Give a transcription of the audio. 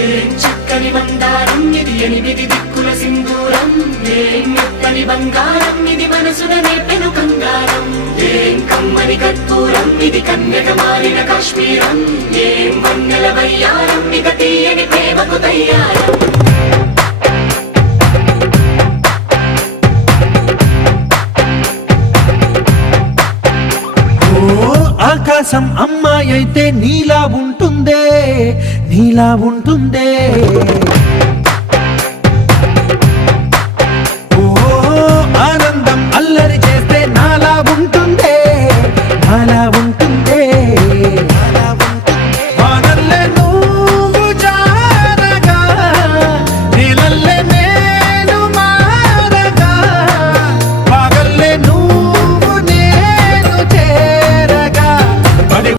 ఏం చక్కని మందారం ఇది, ఎనిమిది దిక్కుల సింధూరం. ఏం మెత్తని బంగారం ఇది, మనసున నేర్పెను కంగారం. ఏం కమ్మని కర్పూరం ఇది, కన్యక మారిన కాశ్మీరం. ఏం వన్నెల వయ్యారం ఇక తీయని ప్రేమకు తయ్యారం. ఆకాశం అమ్మాయి అయితే నీలా ఉంటుందే, నీలా ఉంటుందే.